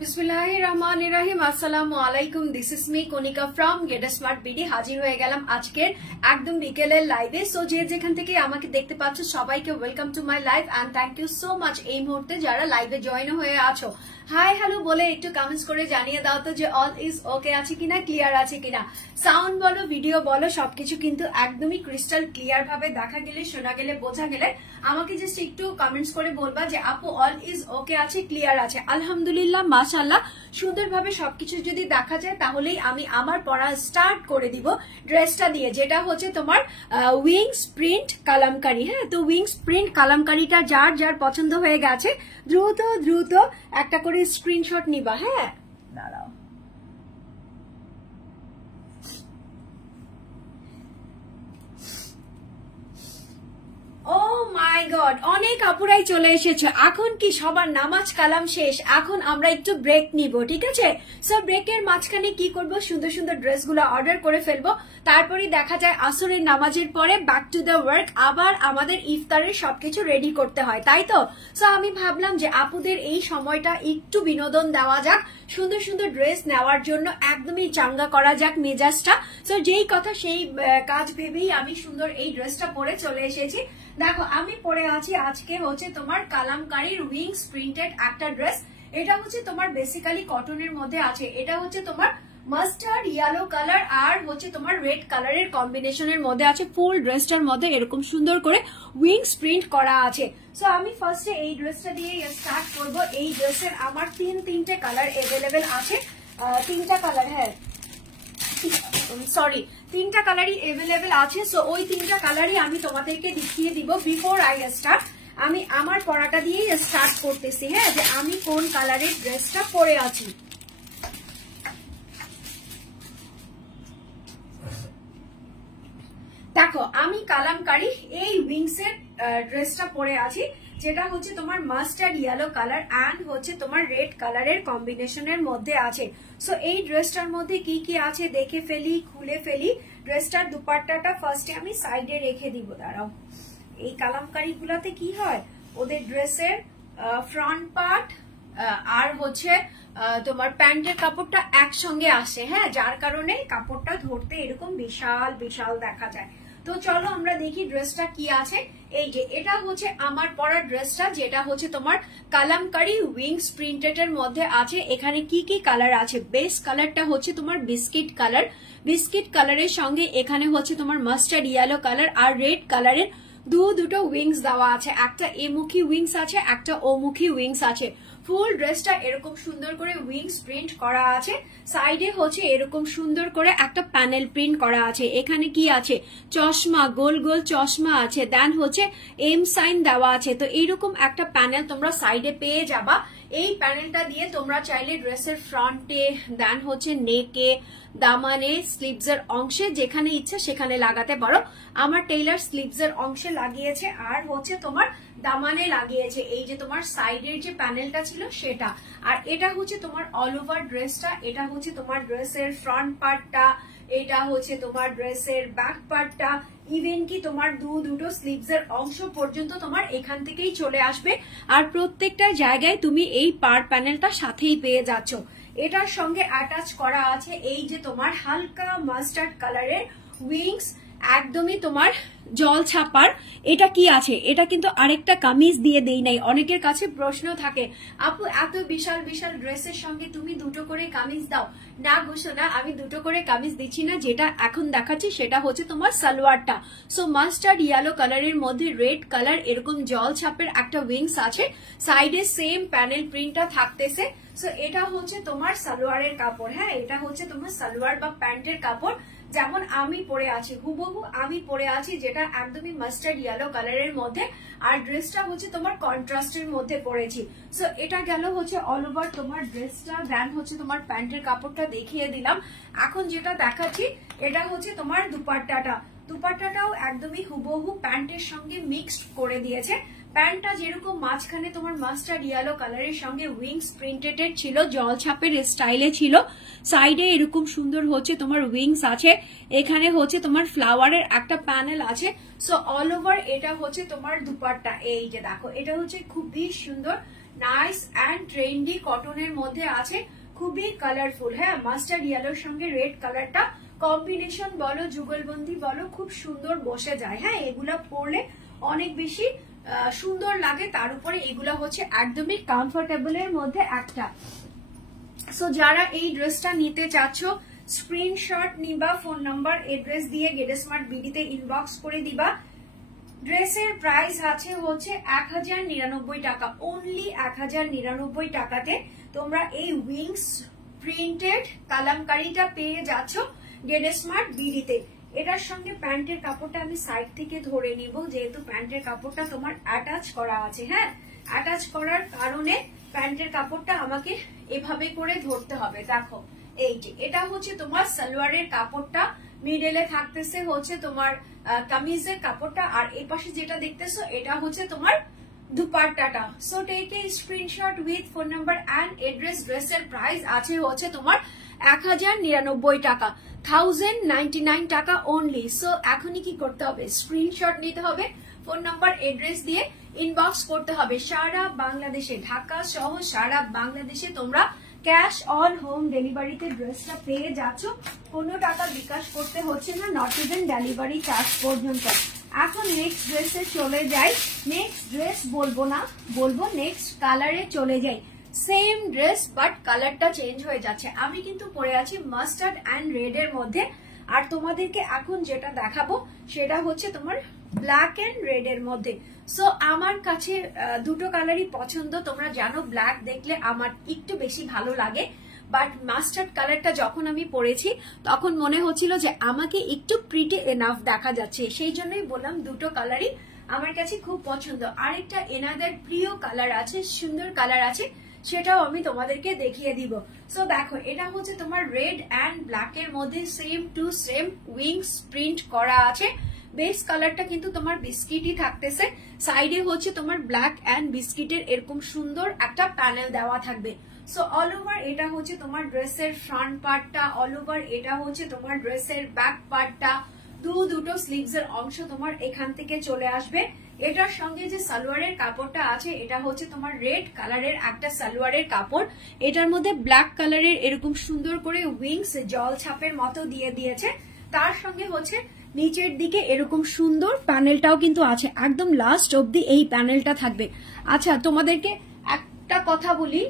बिस्मिल्लाहिर्रहमानिर्रहीम अस्सलामु आलाइकुम this is me Kanika from Get Smart BD হাজির হয়ে গেলাম আজকের একদম বিকেলের লাইভে। সো যে যেখান থেকে আমাকে দেখতে পাচ্ছ সবাইকে welcome to my live and thank you so much এই মুহূর্তে যারা লাইভে জয়েন হয়ে আছো। হাই হ্যালো বলে একটু কমেন্টস করে জানিয়ে দাও তো যে অল ইজ ওকে আছে কিনা, ক্লিয়ার আছে কিনা। সাউন্ড বলো ভিডিও বলো সবকিছু কিন্তু একদমই ক্রিস্টাল ক্লিয়ার ভাবে দেখা গেলে শোনা গেলে বোঝা গেলে আমাকে জাস্ট একটু কমেন্টস করে বলবা যে আপু অল ইজ ওকে আছে, ক্লিয়ার আছে। আলহামদুলিল্লাহ মাশাআল্লাহ সুন্দরভাবে সবকিছু যদি দেখা যায় তাহলেই আমি আমার পড়া স্টার্ট করে দিব ড্রেসটা দিয়ে, যেটা হচ্ছে তোমার উইংস প্রিন্ট কালামকারী। হ্যাঁ, তো উইংস প্রিন্ট কালামকারীটা যার যার পছন্দ হয়ে গেছে দ্রুত দ্রুত একটা করে স্ক্রিনশট নিবা। হ্যাঁ দাঁড়াও, ও মাই গড অনেক আপুরাই চলে এসেছে। এখন কি সবার নামাজ কালাম শেষ, এখন আমরা একটু ব্রেক নিব, ঠিক আছে? সো ব্রেকের মাঝখানে কি করব, সুন্দর সুন্দর ড্রেসগুলো অর্ডার করে ফেলবো, তারপরে দেখা যায় আসরের নামাজের পরে ব্যাক টু দ্য ওয়ার্ক, আবার আমাদের ইফতারের সবকিছু রেডি করতে হয়, তাই তো? সো আমি ভাবলাম যে আপুদের এই সময়টা একটু বিনোদন দেওয়া যাক, সুন্দর সুন্দর ড্রেস নেওয়ার জন্য একদমই চাঙ্গা করা যাক মেজাজটা। সো যেই কথা সেই কাজ ভেবেই আমি সুন্দর এই ড্রেসটা পরে চলে এসেছি। দেখো আমি পরে আছি আজকে হচ্ছে তোমার কালামকারীর উইংস প্রিন্টেড একটা ড্রেস। এটা হচ্ছে তোমার বেসিক্যালি কটনের মধ্যে আছে, এটা হচ্ছে তোমার মাস্টার্ড ইয়েলো কালার আর হচ্ছে তোমার রেড কালারের কম্বিনেশনের মধ্যে আছে। ফুল ড্রেসটার মধ্যে এরকম সুন্দর করে উইংস প্রিন্ট করা আছে। সো আমি ফার্স্টে এই ড্রেসটা দিয়ে স্টার্ট করব। এই ড্রেসের আমার তিনটে কালার এভেলেবেল আছে, তিনটা কালার, হ্যাঁ সরি তিনটা কালারই এভেলেবেল আছে। সো ওই তিনটা কালারই আমি তোমাদেরকে দেখিয়ে দিব। বিফোর আই স্টার্ট আমি আমার পরাটা দিয়েই স্টার্ট করতেছি, হ্যাঁ, যে আমি কোন কালারের ড্রেসটা পরে আছি। দেখো আমি কালামকারী এই উইংস এর ড্রেসটা পরে আছি, যেটা হচ্ছে তোমার মাস্টার্ড ইয়েলো কালার এন্ড হচ্ছে তোমার রেড কালারের কম্বিনেশনের মধ্যে আছে। সো এই ড্রেসটার মধ্যে কি কি আছে দেখে ফেলি, খুলে ফেলি। ড্রেসটার দুপাট্টাটা ফার্স্টে আমি সাইডে রেখে দিব। দাঁড়াও, এই কালামকারী গুলাতে কি হয়, ওদের ড্রেসের ফ্রন্ট পার্ট আর হচ্ছে তোমার প্যান্টের কাপড়টা একসঙ্গে আসে, হ্যাঁ, যার কারণে কাপড়টা ধরতে এরকম বিশাল বিশাল দেখা যায়। তো চলো আমরা দেখি ড্রেসটা কি আছে। এই যে এটা হচ্ছে আমার পরা ড্রেসটা, যেটা হচ্ছে তোমার কালামকারী উইংস প্রিন্টেড এর মধ্যে আছে। এখানে কি কি কালার আছে, বেস কালারটা হচ্ছে তোমার বিস্কিট কালার, বিস্কিট কালারের সঙ্গে এখানে হচ্ছে তোমার মাস্টার্ড ইয়েলো কালার আর রেড কালারের দুটো উইংস দেওয়া আছে, একটা এমুখী উইংস আছে একটা ওমুখী উইংস আছে। ফুল ড্রেসটা এরকম সুন্দর করে উইংস প্রিন্ট করা আছে, সাইডে হচ্ছে এরকম সুন্দর করে একটা প্যানেল প্রিন্ট করা আছে। এখানে কি আছে, চশমা, গোল গোল চশমা আছে, দেন হচ্ছে এম সাইন দেওয়া আছে। তো এইরকম একটা প্যানেল তোমরা সাইডে পেয়ে যাবা। এই প্যানেলটা দিয়ে তোমরা চাইলে ড্রেসের ফ্রন্টে, দেন হচ্ছে নেকে, দামানে, স্লিভস এর অংশে যেখানে ইচ্ছা সেখানে লাগাতে পারো। আমার টেইলার স্লিভস এর অংশে লাগিয়েছে আর হচ্ছে তোমার দামানে লাগিয়েছে, এই যে তোমার সাইডের যে প্যানেলটা ছিল সেটা। আর এটা হচ্ছে তোমার অল ওভার ড্রেসটা, এটা হচ্ছে তোমার ড্রেসের ফ্রন্ট পার্টটা, এটা হচ্ছে তোমার ড্রেসের ব্যাক পার্টটা, ইভেন কি তোমার দুটো স্লিভস এর অংশ পর্যন্ত তোমার এখান থেকেই চলে আসবে। আর প্রত্যেকটা জায়গায় তুমি এই পার প্যানেলটা সাথেই পেয়ে যাচ্ছ। এটার সঙ্গে অ্যাটাচ করা আছে এই যে তোমার হালকা মাস্টার্ড কালারের উইংস, একদমই তোমার জল ছাপার। এটা কি আছে, এটা কিন্তু আরেকটা কামিজ দিয়ে দেই নাই। অনেকের কাছে প্রশ্ন থাকে, আপু এত বিশাল বিশাল ড্রেসের সঙ্গে তুমি দুটো করে কামিজ দাও। না গোসো না, আমি দুটো করে কামিজ দিচ্ছি না, যেটা এখন দেখাচ্ছি সেটা হচ্ছে তোমার সালোয়ারটা। সো মাস্টার্ড ইয়েলো কালারের মধ্যে রেড কালার এরকম জল ছাপের একটা উইংস আছে, সাইডে সেম প্যানেল প্রিন্টটা থাকতেছে। সো এটা হচ্ছে তোমার সালোয়ারের কাপড়, হ্যাঁ, এটা হচ্ছে তোমার সালোয়ার বা প্যান্টের কাপড়, যেমন আমি পরে আছি হুবহু আমি পরে আছি, যেটা একদমই মাস্টার্ড ইয়েলো কালারের মধ্যে। আর ড্রেসটা হচ্ছে তোমার কন্ট্রাস্টের মধ্যে পরেছি। সো এটা গেল হচ্ছে অল ওভার তোমার ড্রেসটা, দেন হচ্ছে তোমার প্যান্টের কাপড়টা দেখিয়ে দিলাম। এখন যেটা দেখাচ্ছি এটা হচ্ছে তোমার দুপাট্টাটা, দুপাট্টাটাও একদমই হুবহু প্যান্টের সঙ্গে মিক্সড করে দিয়েছে। প্যান্টটা যেরকম মাঝখানে তোমার মাস্টার্ড ইয়েলো কালারের সঙ্গে উইংস প্রিন্টেড ছিল, জল ছাপের স্টাইলে ছিল, সাইডে এরকম সুন্দর হচ্ছে তোমার উইংস আছে, এখানে হচ্ছে তোমার ফ্লাওয়ারের একটা প্যানেল আছে। সো অল ওভার এটা হচ্ছে তোমার দুপাট্টা। এই যে দেখো, এটা হচ্ছে খুবই সুন্দর নাইস অ্যান্ড ট্রেন্ডি কটনের মধ্যে আছে, খুবই কালারফুল। হ্যাঁ, মাস্টার্ড ইয়েলোর সঙ্গে রেড কালারটা কম্বিনেশন বলো, যুগলবন্দি বলো, খুব সুন্দর বসে যায়। হ্যাঁ, এগুলা পরলে অনেক বেশি সুন্দর লাগে। তার উপরে এগুলা হচ্ছে একদমই কমফোর্টেবল এর মধ্যে একটা। সো যারা এই ড্রেসটা নিতে চাচ্ছ, স্ক্রিনশট নিবা, ফোন নাম্বার এড্রেস দিয়ে গেটস্মার্ট বিডিতে ইনবক্স করে দিবা। ড্রেসের প্রাইস আছে হচ্ছে 1099 টাকা, অনলি 1099 টাকাতে তোমরা এই উইংস প্রিন্টেড কালামকারীটা পেয়ে যাচ্ছ গেটস্মার্ট বিডিতে। এটার সঙ্গে প্যান্টের কাপড়টা আমি সাইড থেকে ধরে নিব, যেহেতু প্যান্টের কাপড়টা তোমার অ্যাটাচ করা আছে। হ্যাঁ, অ্যাটাচ করার কারণে প্যান্টের কাপড়টা আমাকে এভাবে করে ধরতে হবে। দেখো, এই যে এটা হচ্ছে তোমার সালোয়ারের কাপড়টা, মিডলে থাকতেছে হচ্ছে তোমার কামিজের কাপড়টা, আর এই পাশে যেটা দেখতেছো এটা হচ্ছে তোমার দুপাট্টাটা। So take a screenshot with phone number and address. ড্রেসের প্রাইস আছে হচ্ছে তোমার 1099 টাকা, 1099 টাকা অনলি। সো এখনই কি করতে হবে, স্ক্রিনশট নিতে হবে, ফোন নাম্বার এড্রেস দিয়ে ইনবক্স করতে হবে। সারা বাংলাদেশে, ঢাকা সহ সারা বাংলাদেশে তোমরা ক্যাশ অন হোম ডেলিভারিতে ড্রেসটা পেয়ে যাচ্ছ, কোনো টাকা বিকাশ করতে হচ্ছে না, নট ইভেন ডেলিভারি চার্জ পর্যন্ত। এখন নেক্সট ড্রেসে চলে যাই। নেক্সট ড্রেস বলবো না, বলবো নেক্সট কালারে চলে যাই। সেম ড্রেস বাট কালারটা চেঞ্জ হয়ে যাচ্ছে। আমি কিন্তু পরে আছি মাস্টার্ড অ্যান্ড রেড এর মধ্যে, আর তোমাদেরকে এখন যেটা দেখাবো সেটা হচ্ছে তোমার ব্ল্যাক এন্ড রেড এর মধ্যে। সো আমার কাছে দুটো কালারই পছন্দ, তোমরা জানো ব্ল্যাক দেখলে আমার একটু বেশি ভালো লাগে, বাট মাস্টার্ড কালারটা যখন আমি পরেছি তখন মনে হচ্ছিল যে আমাকে একটু প্রিটি এনাফ দেখা যাচ্ছে, সেই জন্যই বললাম দুটো কালারই আমার কাছে খুব পছন্দ। আরেকটা এনাদের প্রিয় কালার আছে, সুন্দর কালার আছে, সেটাও আমি তোমাদেরকে দেখিয়ে দিব। সো দেখো, এটা হচ্ছে তোমার রেড অ্যান্ড ব্ল্যাক এর মধ্যে same to same wings print করা আছে। বেস কালারটা কিন্তু তোমার বিস্কিটই থাকতেছে, সাইডে হচ্ছে তোমার ব্ল্যাক অ্যান্ড বিস্কিটের এরকম সুন্দর একটা প্যানেল দেওয়া থাকবে। সো অল ওভার এটা হচ্ছে তোমার ড্রেসের ফ্রন্ট পার্টটা, অল ওভার এটা হচ্ছে তোমার ড্রেসের ব্যাক পার্টটা, দুটো স্লিভস এর অংশ তোমার এখান থেকে চলে আসবে। এটার সঙ্গে যে সালোয়ারের কাপড়টা আছে এটা হচ্ছে তোমার রেড কালারের একটা সালোয়ারের কাপড়, এটার মধ্যে ব্ল্যাক কালারের এরকম সুন্দর করে উইংস জল ছাপের মতো দিয়ে দিয়েছে। তার সঙ্গে হচ্ছে নিচের দিকে এরকম সুন্দর প্যানেলটাও কিন্তু আছে, একদম লাস্ট অব্দি এই প্যানেলটা থাকবে। আচ্ছা, তোমাদেরকে একটা কথা বলি,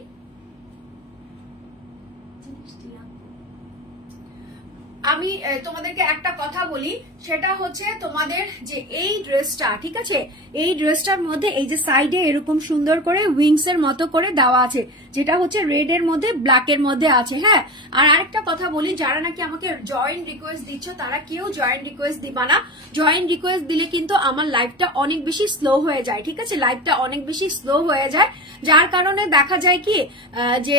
আমি তোমাদেরকে একটা কথা বলি, সেটা হচ্ছে তোমাদের যে এই ড্রেসটা, ঠিক আছে, এই ড্রেসটার মধ্যে এই যে সাইডে এরকম সুন্দর করে উইংস এর মতো করে দেওয়া আছে, যেটা হচ্ছে রেড এর মধ্যে ব্ল্যাক এর মধ্যে আছে। হ্যাঁ, আর আরেকটা কথা বলি, যারা নাকি আমাকে জয়েন্ট রিকোয়েস্ট দিচ্ছ তারা কেউ জয়েন্ট রিকোয়েস্ট দিবা না। জয়েন্ট রিকোয়েস্ট দিলে কিন্তু আমার লাইফটা অনেক বেশি স্লো হয়ে যায়, ঠিক আছে, লাইফটা অনেক বেশি স্লো হয়ে যায়, যার কারণে দেখা যায় কি যে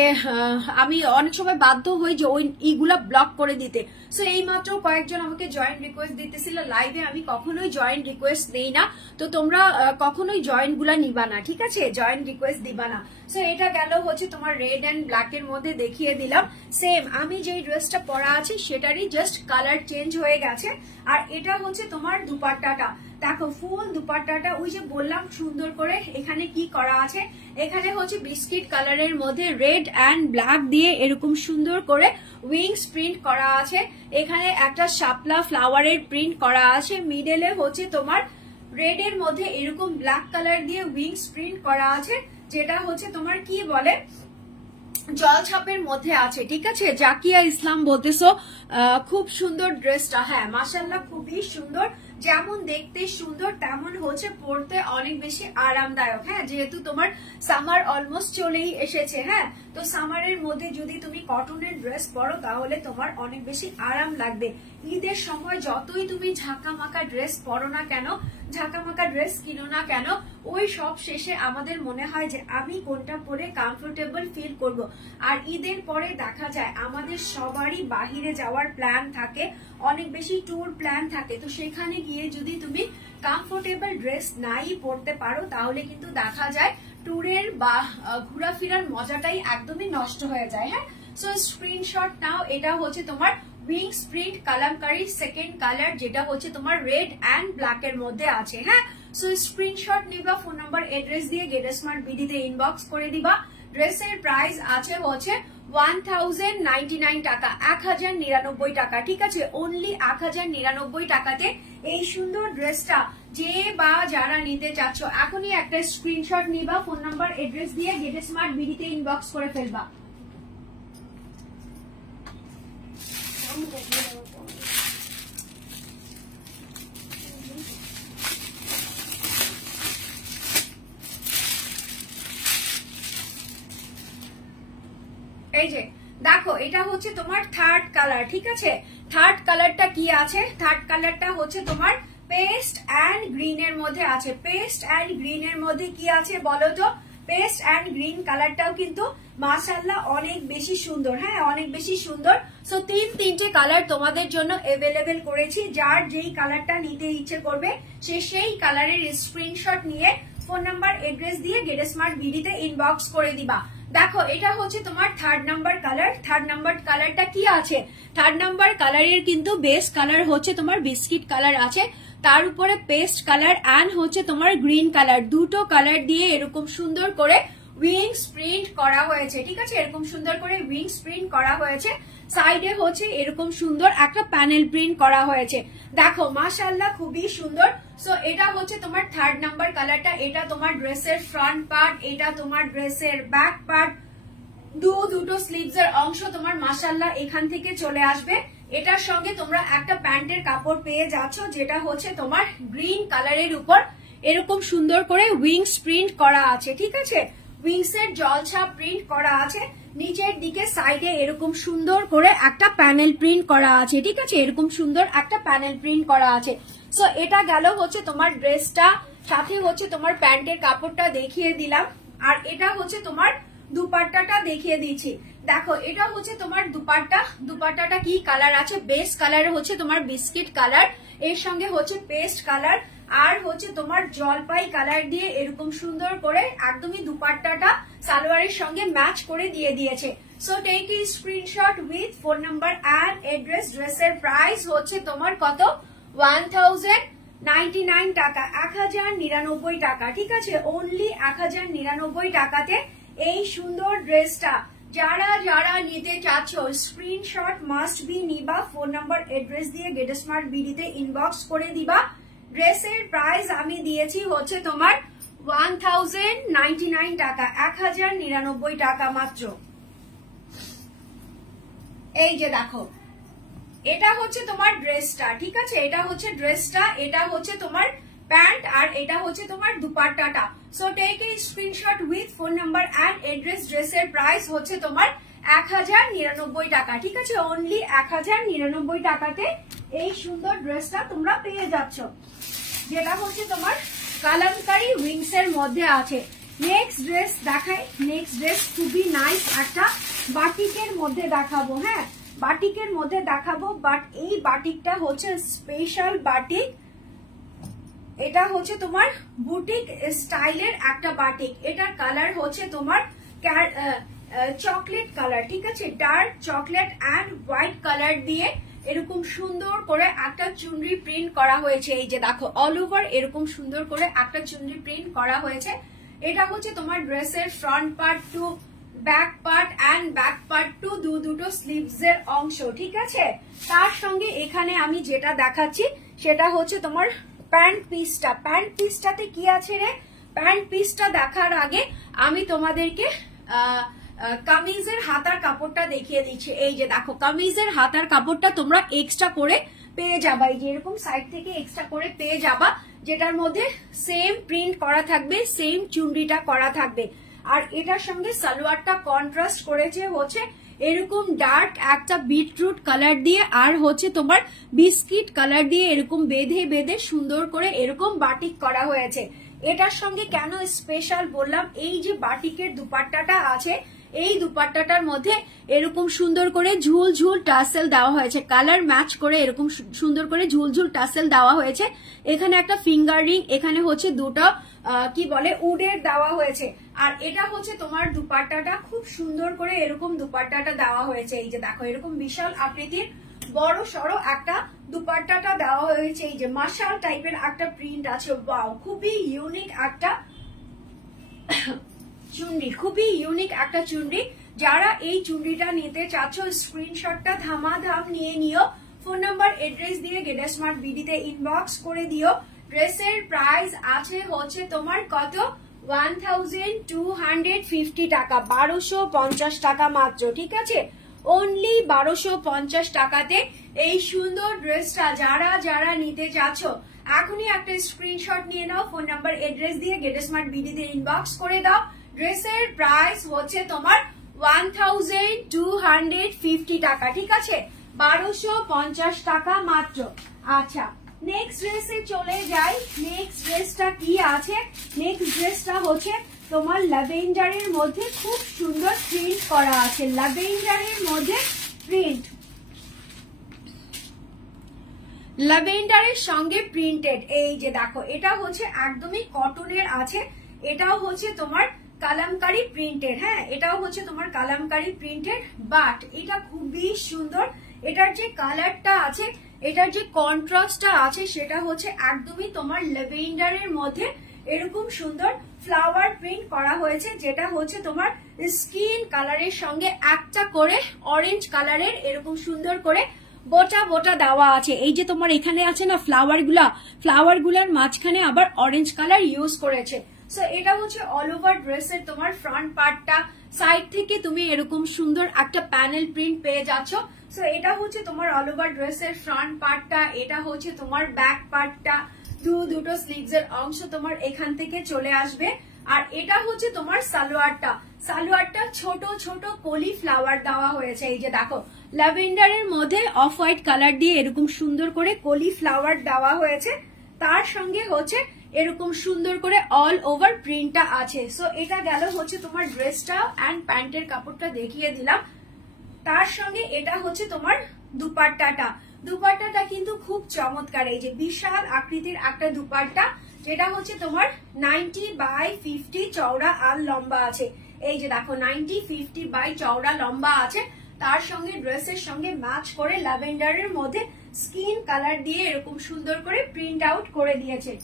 আমি অনেক সময় বাধ্য হই যে ওই ইগুলা ব্লক করে দিতে। সো এই মাত্র কয়েকজন আমাকে জয়েন্ট রিকোয়েস্ট দিতেছিল লাইভে, আমি কখনোই জয়েন্ট রিকোয়েস্ট নেই না, তো তোমরা কখনোই জয়েন্ট গুলা নিবা না, ঠিক আছে, জয়েন্ট রিকোয়েস্ট দিবা না। সো এটা গেল হচ্ছে তোমার রেড এন্ড ব্ল্যাক এর মধ্যে দেখিয়ে দিলাম। সেম আমি যেই ড্রেসটা পরা আছে সেটারই জাস্ট কালার চেঞ্জ হয়ে গেছে। আর এটা হচ্ছে তোমার দুপাট্টাটা, দেখো ফুল দুপাট্টাটা ওই যে বললাম সুন্দর করে এখানে কি করা আছে, এখানে হচ্ছে বিস্কিট কালারের মধ্যে রেড অ্যান্ড ব্ল্যাক দিয়ে এরকম সুন্দর করে উইংস প্রিন্ট করা আছে, এখানে একটা শাপলা ফ্লাওয়ারের প্রিন্ট করা আছে, মিডলে হচ্ছে তোমার রেড এর মধ্যে এরকম ব্ল্যাক কালার দিয়ে উইংস প্রিন্ট করা আছে, যেটা হচ্ছে তোমার কি বলে জল ছাপের মধ্যে আছে, ঠিক আছে। জাকিয়া ইসলাম বলতেছো খুব সুন্দর ড্রেসটা, হ্যাঁ মাশাআল্লাহ খুবই সুন্দর, যেমন দেখতে সুন্দর তেমন হচ্ছে পরতে অনেক বেশি আরামদায়ক। হ্যাঁ, যেহেতু তোমার সামার অলমোস্ট চলেই এসেছে, হ্যাঁ, তো সামারের মধ্যে যদি তুমি কটনের ড্রেস পরো তাহলে তোমার অনেক বেশি আরাম লাগবে। ঈদের সময় যতই তুমি ঝাঁকা মাকা ড্রেস পরো না কেন, ঝাঁকামাকা ড্রেস কিনো না কেন, ওই সব শেষে আমাদের মনে হয় যে আমি কোনটা পরে কমফোর্টেবল ফিল করব। আর ঈদের পরে দেখা যায় আমাদের সবারই বাহিরে যাওয়ার প্ল্যান থাকে, অনেক বেশি ট্যুর প্ল্যান থাকে। তো সেখানে গিয়ে যদি তুমি কমফোর্টেবল ড্রেস নাই পরতে পারো তাহলে কিন্তু দেখা যায় ট্যুরের বা ঘোরাফেরার মজাটাই একদমই নষ্ট হয়ে যায়। হ্যাঁ, সো স্ক্রিনশট নাও। এটা হচ্ছে তোমার wings print Kalamkari second colour, যেটা হচ্ছে তোমার রেড অ্যান্ড ব্ল্যাক এর মধ্যে আছে। হ্যাঁ, সো স্ক্রিনশট নিবা, ফোন নাম্বার এড্রেস দিয়ে গেট স্মার্ট বিডিতে ইনবক্স করে দিবা। ড্রেসের প্রাইস আছে হচ্ছে 1099 টাকা, 1099 টাকা। ঠিক আছে, অনলি 1099 টাকাতে এই সুন্দর ড্রেসটা যে বা যারা নিতে চাচ্ছ এখনই একটা স্ক্রিনশট নিবা, ফোন নাম্বার এড্রেস দিয়ে গেট স্মার্ট বিডিতে ইনবক্স করে ফেলবা। এই যে দেখো, এটা হচ্ছে তোমার থার্ড কালার। ঠিক আছে, থার্ড কালারটা কি আছে? থার্ড কালারটা হচ্ছে তোমার পেস্ট অ্যান্ড গ্রিন এর মধ্যে আছে। পেস্ট অ্যান্ড গ্রিন এর মধ্যে কি আছে বলো তো? পেস্ট অ্যান্ড গ্রিন কালারটাও কিন্তু মাশাআল্লাহ অনেক বেশি সুন্দর। হ্যাঁ, অনেক বেশি সুন্দর। সো তিনটে কালার তোমাদের জন্য অ্যাভেলেবেল করেছি। যার যেই কালারটা নিতে ইচ্ছে করবে সে সেই কালারের স্ক্রিনশট নিয়ে ফোন নাম্বার এড্রেস দিয়ে গেট স্মার্ট বিডিতে ইনবক্স করে দিবা। দেখো, এটা হচ্ছে তোমার third number colour. Third number কালারটা কি আছে? থার্ড নাম্বার কালারের কিন্তু বেস কালার হচ্ছে তোমার বিস্কিট কালার আছে, তার উপরে পেস্ট কালার অ্যান্ড হচ্ছে তোমার গ্রিন কালার, দুটো কালার দিয়ে এরকম সুন্দর করে উইংস প্রিন্ট করা হয়েছে। ঠিক আছে, এরকম সুন্দর করে উইংস প্রিন্ট করা হয়েছে। সাইডে হচ্ছে এরকম সুন্দর একটা প্যানেল প্রিন্ট করা হয়েছে। দেখো মাশাআল্লাহ খুবই সুন্দর। সো এটা হচ্ছে তোমার থার্ড নাম্বার কালারটা। এটা তোমার ড্রেসের ফ্রন্ট পার্ট, এটা তোমার ড্রেসের ব্যাক পার্ট, দুটো স্লিভস এর অংশ তোমার মাশাআল্লাহ এখান থেকে চলে আসবে। এটার সঙ্গে তোমরা একটা প্যান্টের কাপড় পেয়ে যাচ্ছ, যেটা হচ্ছে তোমার গ্রিন কালারের উপর এরকম সুন্দর করে উইংস প্রিন্ট করা আছে। ঠিক আছে, উইংস এর জলছাপ প্রিন্ট করা আছে। নিচের দিকে সাইডে এরকম সুন্দর করে একটা প্যানেল প্রিন্ট করা আছে। ঠিক আছে, এরকম সুন্দর একটা প্যানেল প্রিন্ট করা আছে। সো এটা গেল হচ্ছে তোমার ড্রেসটা, সাথে হচ্ছে তোমার প্যান্টের কাপড়টা দেখিয়ে দিলাম। আর এটা হচ্ছে তোমার দুপাট্টাটা দেখিয়ে দিচ্ছি। দেখো, এটা হচ্ছে তোমার দুপাট্টা। দুপাট্টাটা কি কালার আছে? বেস কালার হচ্ছে তোমার বিস্কিট কালার, এর সঙ্গে হচ্ছে পেস্ট কালার আর হচ্ছে তোমার জলপাই কালার দিয়ে এরকম সুন্দর করে একদমই দুপাট্টাটা সালোয়ারের সঙ্গে ম্যাচ করে দিয়ে দিয়েছে। So take a screenshot with phone number and address. ড্রেসের প্রাইস হচ্ছে তোমার কত? 1099 টাকা, 1099 টাকা। ঠিক আছে, অনলি 1099 টাকাতে এই সুন্দর ড্রেসটা যারা যারা নিতে চাচ্ছ স্ক্রিনশট মাস্ট বি নিবা, ফোন নাম্বার এড্রেস দিয়ে গেট স্মার্ট বিডিতে ইনবক্স করে দিবা। ড্রেসের প্রাইস আমি দিয়েছি হচ্ছে তোমার 1099 টাকা, 1099 টাকা মাত্র। এই যে দেখো, এটা হচ্ছে তোমার ড্রেসটা। ঠিক আছে, এটা হচ্ছে ড্রেসটা, এটা হচ্ছে তোমার প্যান্ট আর এটা হচ্ছে তোমার দুপাট্টাটা। So take a screenshot with phone number and address. ড্রেসের প্রাইস হচ্ছে তোমার 1099 টাকা। ঠিক আছে, অনলি 1099 টাকাতে এই সুন্দর ড্রেসটা তোমরা পেয়ে যাচ্ছ, যেটা হচ্ছে তোমার কালামকারী উইংস এর মধ্যে আছে। নেক্সট ড্রেস দেখাই। নেক্সট ড্রেস খুবই নাইস একটা বাটিকের মধ্যে দেখাবো। হ্যাঁ, বাটিকের মধ্যে দেখাবো, বাট এই বাটিকটা হচ্ছে স্পেশাল বাটিক। এটা হচ্ছে তোমার বুটিক স্টাইলের একটা বাটিক। এটার কালার হচ্ছে তোমার চকলেট কালার। ঠিক আছে, dark chocolate and white colour দিয়ে এরকম সুন্দর করে একটা চুনরি প্রিন্ট করা হয়েছে। এই যে দেখো, অল ওভার এরকম সুন্দর করে একটা চুনরি প্রিন্ট করা হয়েছে। এটা হচ্ছে তোমার ড্রেসের front part two back part and back part two দুটো স্লিভস এর অংশ। ঠিক আছে, তার সঙ্গে এখানে আমি যেটা দেখাচ্ছি সেটা হচ্ছে তোমার প্যান্ট পিসটা। প্যান্ট পিসটাতে কি আছে রে? প্যান্ট পিসটা দেখার আগে আমি তোমাদেরকে কামিজের হাতার কাপড়টা দেখিয়ে দিচ্ছি। এই যে দেখো, কামিজের হাতার কাপড়টা তোমরা এক্সট্রা করে পেয়ে যাবা। এই যে এরকম সাইড থেকে এক্সট্রা করে পেয়ে যাবা, যেটার মধ্যে সেম প্রিন্ট করা থাকবে, সেম চুনরিটা করা থাকবে। আর এটার সঙ্গে সালোয়ারটা কন্ট্রাস্ট করেছে হচ্ছে এরকম ডার্ক একটা বিটরুট কালার দিয়ে আর হচ্ছে তোমার বিস্কিট কালার দিয়ে এরকম বেঁধে বেঁধে সুন্দর করে এরকম বাটিক করা হয়েছে। এটার সঙ্গে কেন স্পেশাল বললাম, এই যে বাটিকের দুপাট্টাটা আছে, এই দুপাট্টাটার মধ্যে এরকম সুন্দর করে ঝুল ঝুল টাসেল দেওয়া হয়েছে, কালার ম্যাচ করে এরকম সুন্দর করে ঝুল ঝুল টাসেল দেওয়া হয়েছে। এখানে একটা ফিঙ্গার রিং, এখানে হচ্ছে দুটো কি বলে উডের দেওয়া হয়েছে। আর এটা হচ্ছে তোমার দুপাট্টাটা, খুব সুন্দর করে এরকম দুপাট্টাটা দেওয়া হয়েছে। এই যে দেখো এরকম বিশাল আকৃতির বড় সড়ো একটা দুপাট্টাটা দেওয়া হয়েছে। এই যে মাশাল টাইপের একটা প্রিন্ট আছে, ওয়াও খুবই ইউনিক একটা চুনরি, খুবই ইউনিক একটা চুনরি। যারা এই চুনরিটা নিতে চাচ্ছ স্ক্রিনশটটা ধামাধাম নিয়ে নিও, ফোন নাম্বার এড্রেস দিয়ে গেট স্মার্ট বিডিতে ইনবক্স করে দিও। ড্রেসের প্রাইস আছে হচ্ছে তোমার কত 1250 টাকা, 1250 টাকা মাত্র, ঠিক আছে? অনলি 1250 টাকাতে এই সুন্দর ড্রেসটা যারা যারা নিতে চাচ্ছ এখনই একটা স্ক্রিনশট নিয়ে নাও, ফোন নাম্বার এড্রেস দিয়ে গেট স্মার্ট বিডিতে ইনবক্স করে দাও। ড্রেসের প্রাইস হচ্ছে তোমার 1250 টাকা, ঠিক আছে? 1250 টাকা মাত্র। আচ্ছা, নেক্সট ড্রেসে চলে যাই। নেক্সট ড্রেসটা কি আছে? নেক্সট ড্রেসটা হচ্ছে তোমার ল্যাভেন্ডারের মধ্যে খুব সুন্দর প্রিন্ট করা আছে, ল্যাভেন্ডারের মধ্যে প্রিন্ট, ল্যাভেন্ডারের সঙ্গে প্রিন্টেড। এই যে দেখো এটা হচ্ছে একদমই কটনের আছে, এটাও হচ্ছে তোমার কালামকারী প্রিন্টেড। হ্যাঁ, এটাও হচ্ছে তোমার কালামকারী প্রিন্টেড, বাট এটা খুবই সুন্দর। এটার যে কালারটা আছে, এটার যে কন্ট্রাস্টটা আছে সেটা হচ্ছে একদমই তোমার ল্যাভেন্ডারের মধ্যে এরকম সুন্দর ফ্লাওয়ার প্রিন্ট করা হয়েছে, যেটা হচ্ছে তোমার স্কিন কালারের সঙ্গে একটা করে অরেঞ্জ কালারের এরকম সুন্দর করে বোটা বোটা দেওয়া আছে। এই যে তোমার এখানে আছে না ফ্লাওয়ার গুলার মাঝখানে আবার অরেঞ্জ কালার ইউজ করেছে। সো এটা হচ্ছে অল ওভার ড্রেসের তোমার ফ্রন্ট পার্টটা, সাইড থেকে তুমি এরকম সুন্দর একটা প্যানেল প্রিন্ট পেয়ে যাচ্ছ। সো এটা হচ্ছে তোমার অল ওভার ড্রেসের ফ্রন্ট পার্টটা, এটা হচ্ছে তোমার ব্যাক পার্টটা, দুটো স্লিভস এর অংশ তোমার এখান থেকে চলে আসবে। আর এটা হচ্ছে তোমার সালোয়ারটা, সালোয়ারটা ছোট ছোট কলি ফ্লাওয়ার দেওয়া হয়েছে। এই যে দেখো ল্যাভেন্ডারের মধ্যে অফ হোয়াইট কালার দিয়ে এরকম সুন্দর করে কলি ফ্লাওয়ার দেওয়া হয়েছে, তার সঙ্গে হচ্ছে এরকম সুন্দর করে অল ওভার প্রিন্টটা আছে। সো এটা গেল হচ্ছে তোমার ড্রেসটা অ্যান্ড প্যান্টের কাপড়টা দেখিয়ে দিলাম। তার সঙ্গে এটা হচ্ছে তোমার দুপাট্টাটা, দুপাট্টাটা কিন্তু খুব চমৎকার। এই যে বিশাল আকৃতির একটা দুপাট্টা, যেটা হচ্ছে তোমার 90/50 চওড়া আর লম্বা আছে। এই যে দেখো 90/50 চওড়া লম্বা আছে, তার সঙ্গে ড্রেসের সঙ্গে ম্যাচ করে ল্যাভেন্ডারের মধ্যে স্কিন কালার দিয়ে এরকম সুন্দর করে প্রিন্ট আউট করে দিয়েছে।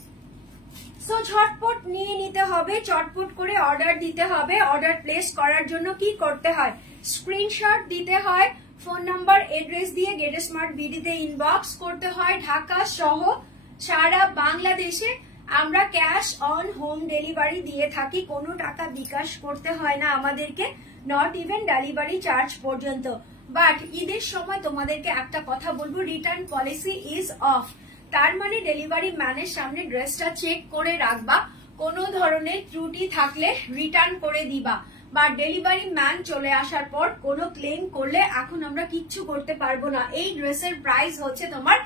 সো ঝটপট নিয়ে নিতে হবে, চটপট করে অর্ডার দিতে হবে। অর্ডার প্লেস করার জন্য কি করতে হয়? স্ক্রিনশট দিতে হয়, ফোন নাম্বার এড্রেস দিয়ে গেট স্মার্ট বিডিতে ইনবক্স করতে হয়। ঢাকা সহ সারা বাংলাদেশে আমরা ক্যাশ অন হোম ডেলিভারি দিয়ে থাকি, কোনো টাকা বিকাশ করতে হয় না আমাদেরকে, নট ইভেন ডেলিভারি চার্জ পর্যন্ত। বাট ঈদের সময় তোমাদেরকে একটা কথা বলবো, রিটার্ন পলিসি ইজ অফ। তার মানে ডেলিভারি ম্যানের সামনে ড্রেসটা চেক করে রাখবা, কোনো ধরনের ত্রুটি থাকলে রিটার্ন করে দিবা। বা ডেলিভারি ম্যান চলে আসার পর কোনো ক্লেম করলে এখন আমরা কিচ্ছু করতে পারবো না। এই ড্রেসের প্রাইস হচ্ছে তোমার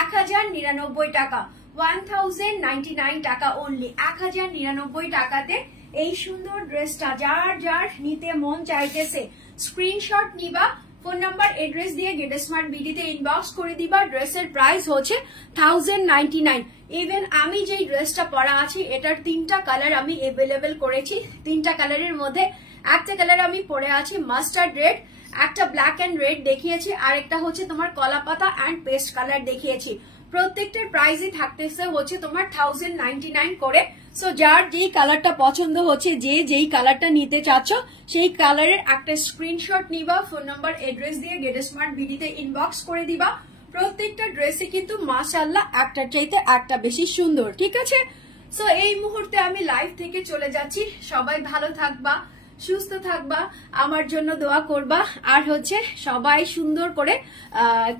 1099 টাকা, 1099 টাকা অনলি। 1099 টাকাতে এই সুন্দর ড্রেসটা যার যার নিতে মন চাইতেছে স্ক্রিনশট নিবা, ফোন নাম্বার এড্রেস দিয়ে গেট স্মার্ট বিডিতে ইনবক্স করে দিবা। ড্রেসের প্রাইস হচ্ছে 1099। ইভেন আমি যেই ড্রেসটা পরা আছি এটার 3টা কালার আমি এভেলেবেল করেছি। 3টা কালারের মধ্যে একটা কালার আমি পরে আছি মাস্টার্ড রেড, একটা ব্ল্যাক এন্ড রেড দেখিয়েছি, আর একটা হচ্ছে তোমার কলা পাতা অ্যান্ড পেস্ট কালার দেখিয়েছি। প্রত্যেকটার প্রাইসই থাকতেছে হচ্ছে তোমার 1099 করে। সো যার যেই কালারটা পছন্দ হচ্ছে, যে যেই কালারটা নিতে চাচ্ছ সেই কালারের একটা স্ক্রিনশট নিবা, ফোন নাম্বার এড্রেস দিয়ে গেট স্মার্ট বিডিতে ইনবক্স করে দিবা। প্রত্যেকটা ড্রেসে কিন্তু মাশাআল্লাহ একটার চাইতে একটা বেশি সুন্দর, ঠিক আছে? সো এই মুহূর্তে আমি লাইভ থেকে চলে যাচ্ছি, সবাই ভালো থাকবা, সুস্থ থাকবা, আমার জন্য দোয়া করবা, আর হচ্ছে সবাই সুন্দর করে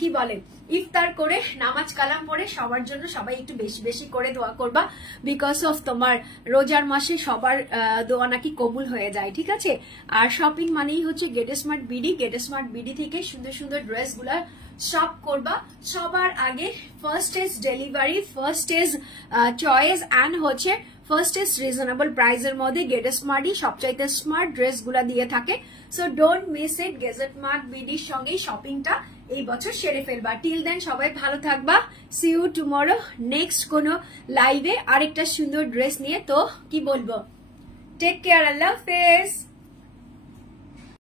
কি বলে ইফতার করে নামাজ কালাম পড়ে সবার জন্য সবাই একটু বেশি বেশি করে দোয়া করবা, বিকজ অফ তোমার রোজার মাসে সবার দোয়া নাকি কবুল হয়ে যায়, ঠিক আছে। আর শপিং মানেই হচ্ছে get smart BD, get smart BD থেকে সুন্দর সুন্দর ড্রেস গুলা শপ করবা। সবার আগে first is delivery, first is choice and হচ্ছে ফার্স্ট ইজ রিজনেবল প্রাইসের মধ্যে গেট স্মার্টই সবচাইতে স্মার্ট ড্রেস গুলা দিয়ে থাকে। So don't miss it, Get Smart বিডির সঙ্গেই শপিংটা এই বছর সেরে ফেলবা। টিল দেন সবাই ভালো থাকবা, সি ইউ টুমরো নেক্সট কোনো লাইভে আরেকটা সুন্দর ড্রেস নিয়ে। তো কি বলবো, টেক কেয়ার, আল্লাহ হাফেজ।